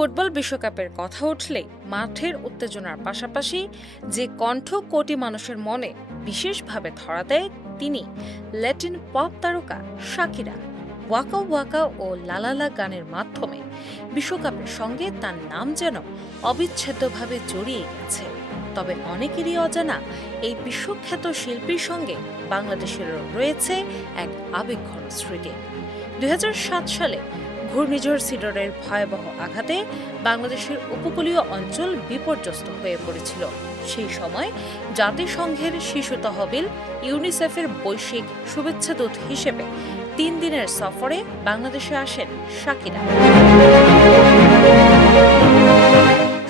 Football বিশ্বকাপের কথা উঠলে মাঠের উত্তেজনার পাশাপাশি যে কণ্ঠ কোটি মানুষের মনে বিশেষভাবে ধরা দেয় তিনি ল্যাটিন পপ তারকা শাকিরা। ওয়াকা ওয়াকা ও লালালা গানের মাধ্যমে বিশ্বকাপের সঙ্গে তার নাম যেন অবিচ্ছেদ্যভাবে জড়িয়ে গেছে। তবে অনেকেরই অজানা এই বিশ্বখ্যাত শিল্পীর সঙ্গে বাংলাদেশেরও রয়েছে এক আবেগঘন স্মৃতি। ২০০৭ সালে ঘূর্ণিঝড় সিডরের ভয়াবহ আঘাতে বাংলাদেশের উপকূলীয় অঞ্চল বিপর্যস্ত হয়ে পড়েছিল। সেই সময় জাতিসংঘের শিশু তহবিল ইউনিসেফের বৈশ্বিক শুভেচ্ছাদূত হিসেবে ৩ দিনের সফরে বাংলাদেশে আসেন শাকিরা।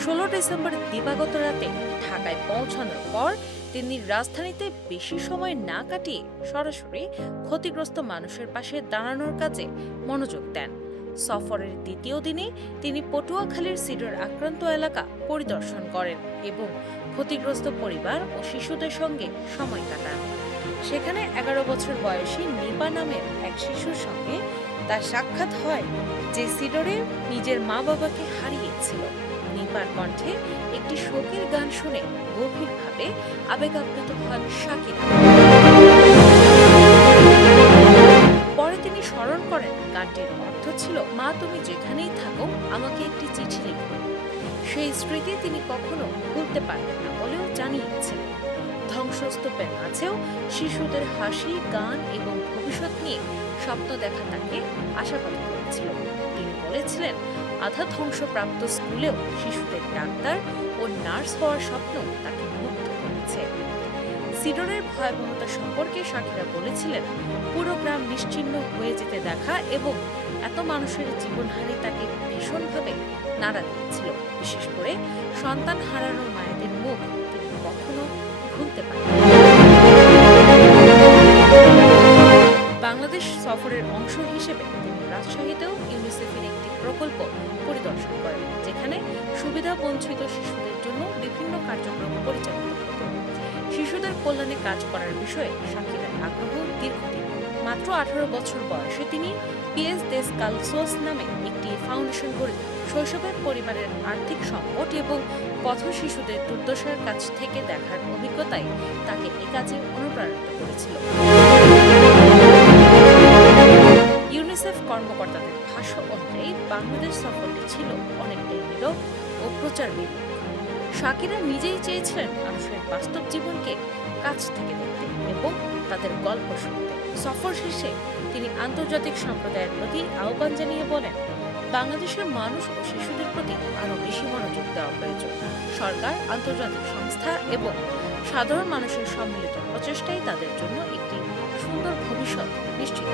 ১৬ ডিসেম্বর দিবাগত রাতে ঢাকায় পৌঁছানোর পর তিনি রাজধানীতে বেশি সময় না কাটিয়ে সরাসরি ক্ষতিগ্রস্ত মানুষের পাশে দাঁড়ানোর কাজে মনোযোগ দেন। সফরের দ্বিতীয় দিনে তিনি পটুয়াখালীর সিডর আক্রান্ত এলাকা পরিদর্শন করেন এবং ক্ষতিগ্রস্ত পরিবার ও শিশুদের সঙ্গে সময় কাটান। সেখানে ১১ বছর বয়সী নিপা নামের এক শিশুর সঙ্গে তার সাক্ষাৎ হয়, যে সিডরে নিজের মা বাবাকে হারিয়েছিল। নিপার কণ্ঠে একটি শোকের গান শুনে গভীরভাবে আবেগাপ্লুত হন শাকিরা। পরে তিনি স্মরণ করেন, গানটির অর্থ ছিল, মা তুমি যেখানেই থাকো আমাকে একটি চিঠি লিখো। সেই স্মৃতি তিনি কখনো ভুলতে পারবেন না বলেও জানিয়েছেন। ধ্বংসস্তূপের মাঝেও শিশুদের হাসি, গান এবং ভবিষ্যৎ নিয়ে স্বপ্ন দেখা তাকে আশাবাদী করেছিল। তিনি বলেছিলেন, আধা ধ্বংসপ্রাপ্ত স্কুলেও শিশুদের ডাক্তার ও নার্স হওয়ার স্বপ্ন তাকে মুগ্ধ করেছে। সিডরের ভয়াবহতা সম্পর্কে শাকিরা বলেছিলেন, পুরো গ্রাম নিশ্চিহ্ন হয়ে যেতে দেখা এবং এত মানুষের জীবনহানি তাকে ভীষণভাবে নাড়া দিয়েছিল। বিশেষ করে সন্তান হারানো মায়েদের মুখ তিনি কখনো ভুলতে পারেন। বাংলাদেশ সফরের অংশ হিসেবে তিনি রাজশাহীতেও ইউনিসেফের একটি প্রকল্প পরিদর্শন করেন, যেখানে সুবিধা বঞ্চিত শিশুদের জন্য বিভিন্ন কার্যক্রম পরিচালিত হতো। শিশুদের কল্যাণে কাজ করার বিষয়ে শাকিরার আগ্রহ দীর্ঘদিন। মাত্র ১৮ বছর বয়সে তিনি পিএস দেসকালসোস নামে একটি ফাউন্ডেশন গড়ে শৈশবের পরিবারের আর্থিক সংকট এবং পথ শিশুদের দুর্দশার কাছ থেকে দেখার অভিজ্ঞতাই তাকে এ কাজে অনুপ্রাণিত করেছিল। ইউনিসেফ কর্মকর্তাদের ভাষ্য অনুযায়ী বাংলাদেশ সফরটি ছিল অনেকটাই নীরব ও প্রচারবিমুখ। শাকিরা নিজেই চেয়েছিলেন মানুষের বাস্তব জীবনকে কাছ থেকে দেখতে এবং তাদের গল্প শুনতে। সফর শেষে তিনি আন্তর্জাতিক সম্প্রদায়ের প্রতি আহ্বান জানিয়ে বলেন, বাংলাদেশের মানুষ ও শিশুদের প্রতি আরও বেশি মনোযোগ দেওয়া প্রয়োজন। সরকার, আন্তর্জাতিক সংস্থা এবং সাধারণ মানুষের সম্মিলিত প্রচেষ্টাই তাদের জন্য একটি সুন্দর ভবিষ্যৎ নিশ্চিত।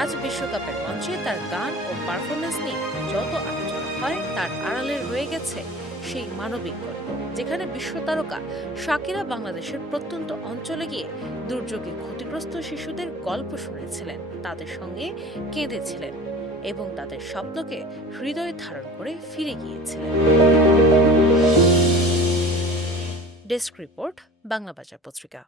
আজ বিশ্বকাপের মঞ্চে তার গান ও পারফরমেন্স নিয়ে যত আলোচনা হয়, তার আড়ালে রয়ে গেছে সেই মানবিক গল্প, যেখানে বিশ্বতারকা শাকিরা বাংলাদেশের প্রত্যন্ত অঞ্চলে গিয়ে দুর্যোগে ক্ষতিগ্রস্ত শিশুদের গল্প শুনেছিলেন, তাদের সঙ্গে কেঁদেছিলেন এবং তাদের স্বপ্নকে হৃদয়ে ধারণ করে ফিরে গিয়েছিলেন। ডেস্ক রিপোর্ট, বাংলা বাজার পত্রিকা।